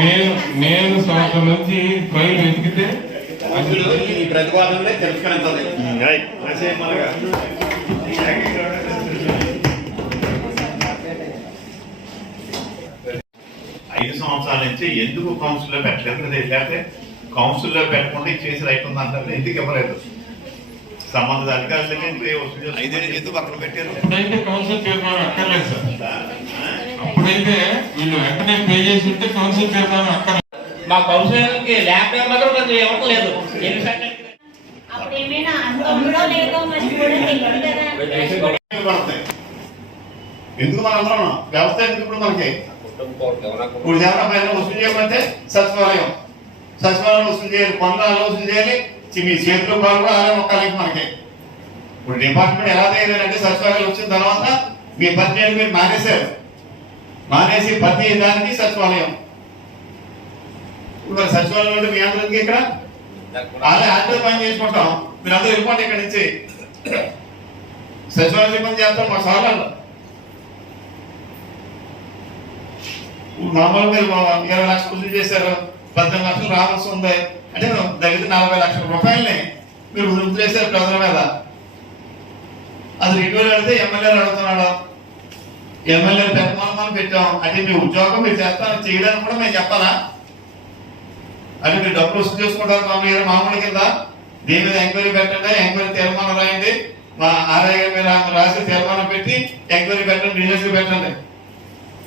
నేను నేను సంవత్సరం నుంచి ఫైల్ వెతికితే అసలు ఈ ప్రతిపాదనలే తిరస్కరించాలి ఐదు సంవత్సరాల నుంచి ఎందుకు కౌన్సిల్లో పెట్టలేదు? లేకపోతే కౌన్సిల్లో పెట్టకుండా చేసి రైట్ ఉందంటారు? ఎందుకు ఇవ్వలేదు? సంబంధిత అధికారులకి ఎందుకు పక్కన పెట్టారు? కౌన్సిల్ తీర్మానం అక్కర్లేదు సార్. అప్పుడైతే వీళ్ళు వెంటనే పే చేసి ఉంటే కౌన్సిల్ తీర్మానం అక్కర్లేదు మా కౌన్సిలర్కి ల్యాప్టాప్ మాత్రం కొంచెం ఉందో లేదో. ఎందుకు మనందరం వ్యవస్థ ఎందుకు ఇప్పుడు మనకి? ఇప్పుడు ఎవరైనా పైన వసూలు చేయమంటే సచివాలయం. సచివాలయం వసూలు చేయాలి పన్నులు వసూలు చేయాలి. మీ చేతిలో పాలు కూడా అలాగే ఒక్కలకి మనకి. ఇప్పుడు డిపార్ట్మెంట్ ఎలా తయారంటే సచివాలయం వచ్చిన తర్వాత మీ పని చేయాలి మీరు మానేశారు. మానేసి ప్రతి దానికి సచివాలయం. ఇప్పుడు మరి సచివాలయం అంటే మీ అందరికి ఇక్కడ? అలా ఆర్థిక పని చేసుకుంటాం. మీరు అందరూ వెళ్ళిపోండి ఇక్కడ నుంచి సచివాలయం పని చేస్తాం మా సార్లు మామూలు మీరు ఇరవై లక్షలు వసూలు చేశారు. పద్దెనిమిది లక్షలు రావాల్సి ఉంది. అంటే దగ్గర నలభై లక్షల రూపాయలని మీరు వదిలేశారు ప్రజల మీద. అది రివ్యూలు అడిగితే ఎమ్మెల్యేలు అడుగుతున్నాడు. ఎమ్మెల్యే పెట్టమని పెట్టాం. అంటే మీ ఉద్యోగం మీరు చేస్తాను చేయడానికి కూడా మేము చెప్పాలా? అంటే మీరు డబ్బులు వసూలు చేసుకుంటారు మామూలు మామూలు కింద? దీని మీద ఎంక్వైరీ పెట్టండి ఎంక్వైరీ తీర్మానం రాయండి. మా ఆర్ఐ గారి మీద రాసి తీర్మానం పెట్టి ఎంక్వైరీ పెట్టండి బిజినెస్ పెట్టండి.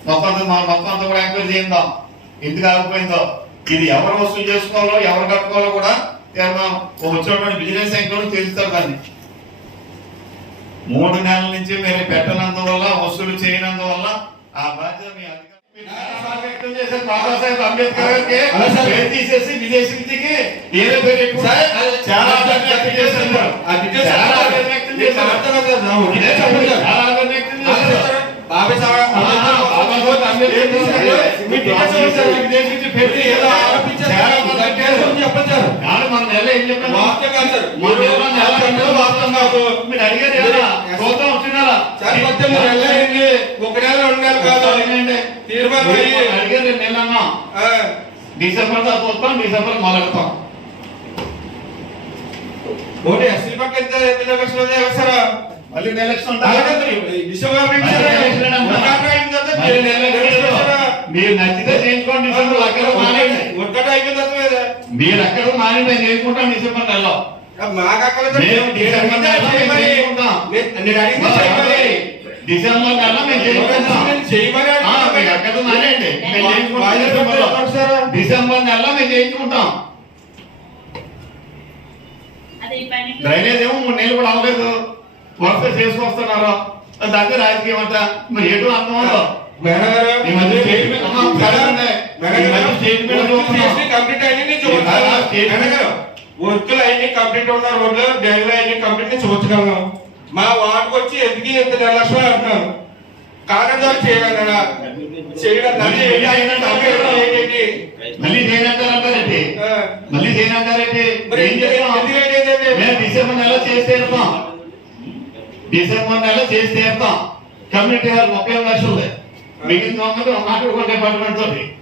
మొత్తం మా మొత్తం అంతా కూడా ఎంక్వైరీ చేద్దాం ఎందుకు ఆగిపోయిందో? ఇది ఎవరు వసూలు చేసుకోవాలో ఎవరు కట్టుకోవాలో కూడా తీర్మానం. వచ్చినటువంటి బిజినెస్ ఎంక్వైరీ తెలుస్తారు దాన్ని. మూడు నెలల నుంచి మీరు పెట్టనందువల్ల వసూలు చేయనందువల్ల ఆ బాధ్యత మీ బాబాసాహెబ్ అంబేద్కర్ గారికి తీసేసి విదేశీ విద్యకి ఏదో చాలా వ్యక్తం. చాలా వ్యక్తం బాబాసాహెబ్ అంబేద్కర్ పెట్టి ఏదో ఆరోపించారు. చాలా మన నెల ఏం చెప్పారు? మన నెల నెల వాస్తవం కాదు. మీరు అడిగారు వచ్చినారా? కాదు తీర్మానం అడిగారు రెండు డిసెంబర్ దాకా వస్తాం డిసెంబర్ మొదలెడతాం ఓటు ఎస్సీ పక్క ఎంత లక్షలు మళ్ళీ ఎలక్షన్ మీరు నచ్చితే చేయించుకోండి. డిసెంబర్ అక్కడ మానేయండి ఒక్కట అయిపోయింది అర్థమైందా? మీరు అక్కడ మాని మేము చేసుకుంటాం డిసెంబర్ నెలలో డిసెంబర్ నెలలో మేము నేను. డిసెంబర్ నెలలో మేము నేను మానేయండి. డిసెంబర్ నెలలో చేయించుకుంటాం. డ్రైనేజ్ ఏమో మూడు నెలలు కూడా అవ్వలేదు. వర్క్ చేసుకొస్తున్నారు? దానికి రాజకీయం అంట. మరి ఎటు అర్థం ఉందో మేడం గారు, ఈ మధ్య స్టేట్ మీద అమ్మా, కలగండి. మేడం ఈ మధ్య గారు, స్టేట్ మీద వర్కులు. చేసి కంప్లీట్ అన్ని ఉన్న రోడ్లు డ్రైన్లు అన్ని కంప్లీట్ చూడగలను మా వార్డుకు వచ్చి ఎందుకు ఇంత నిర్లక్ష్యం అంటున్నాను కారణం చేయగలరా మళ్ళీ ఏంటి? మళ్ళీ చేస్తాం? ఏంటి? డిసెంబర్ నెల చేసి తీరుతాం డిసెంబర్ నెల చేసి తీరుతాం. కమ్యూనిటీ హాల్ ముప్పై లక్షలు మిగిలిన వందలు మాట్లాడుకోండి డిపార్ట్మెంట్ తోటి.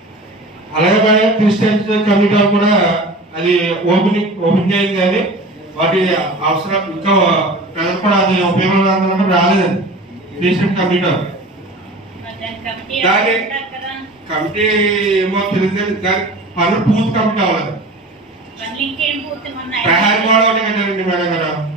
అలాగే మరి క్రిస్టియన్స్ కమిటీ వాళ్ళు కూడా అది ఓపెన్ ఓపెన్ చేయండి కానీ వాటి అవసరం ఇంకా ప్రజలు కూడా అది ఉపయోగం రాలేదండి. క్రిస్టియన్ కమిటీ వాళ్ళు. దాని కమిటీ దాని- ఏమో తెలియదు కానీ పనులు పూర్తి కమిటీ అవ్వాలి మొన్న ప్రహారీ గోడ ఒకటి కట్టారండి మేడం గారు.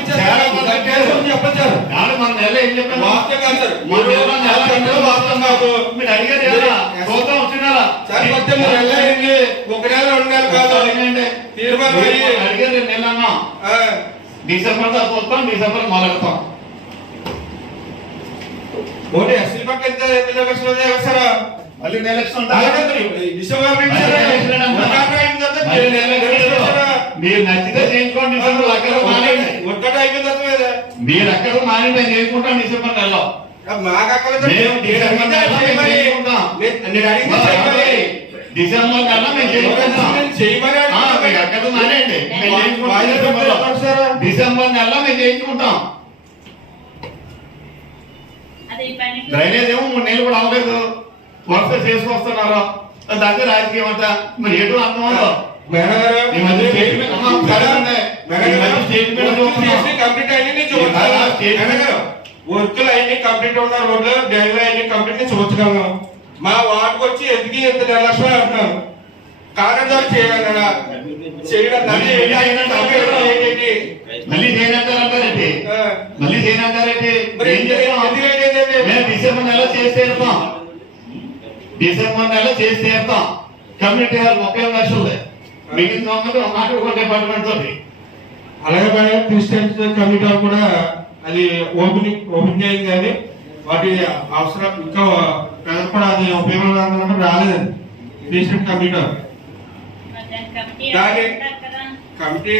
ఏం? వాక్యం కాదు సార్. కాదు. మీరు అడిగారు కదా, చూద్దాం వచ్చినారా? సార్ పద్దెనిమిది నెలలు అయింది. ఒక నెల రెండు నెలలు కాదు. అడిగండి. తీర్మానం మీరు అయ్యి. అడిగారు రెండు నెలలు అన్నాం. ఆ, డిసెంబర్ దాకా వస్తాం ఓటు ఎస్సీ పక్క ఎంత మళ్ళీ ఎలక్షన్ ఎలక్షన్ మీరు నచ్చితే చేయించుకోండి. డిసెంబర్ మీద. మీరు అక్కడ డిసెంబర్ నెలలో అక్కడ మేము డిసెంబర్ నెలలో మేము చేసుకుంటాం. డిసెంబర్ అక్కడ మానేయండి సార్. డిసెంబర్ నెలలో మేము చేయించుకుంటాం డ్రైనేజ్ ఏమో మూడు నెలలు కూడా అవ్వలేదు. చేసుకొస్తున్నారు? దానికి రాజకీయం అంట మరి ఎటు అర్థం వర్కులు అన్ని కంప్లీట్ ఉన్న రోడ్లు అన్ని కంప్లీట్ చూడగలను మా వార్డుకు వచ్చి ఎందుకు ఎంత నిర్లక్ష్యం అంటున్నారు? కారణం చేయగలరా? చేయడం మళ్ళీ ఏంటి? మళ్ళీ ఏం చేస్తాం? మేము డిసెంబర్ నెలలో చేసి తీరుతాం డిసెంబర్ నెలలో చేసి తీరుతాం కమ్యూనిటీ హాల్ ముప్పై లక్షలు మిగిలిన తొమ్మిది మాట్లాడుకో డిపార్ట్మెంట్ తోటి అలాగే క్రిస్టియన్స్ కమిటీ కూడా అది ఓపెనింగ్ ఓపెన్ చేయండి కానీ వాటి అవసరం ఇంకా ప్రజలు కూడా అది ఉపయోగం రాలేదండి. క్రిస్టియన్ కమిటీ దాని కమిటీ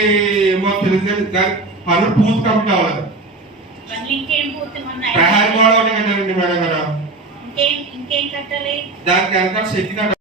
ఏమో తెలియదు దాని పనులు పూర్తి కమిటీ అవ్వాలి ప్రహారీ గోడ ఒకటి కట్టారండి మేడం గారు. దానికి వెనకాల శక్తి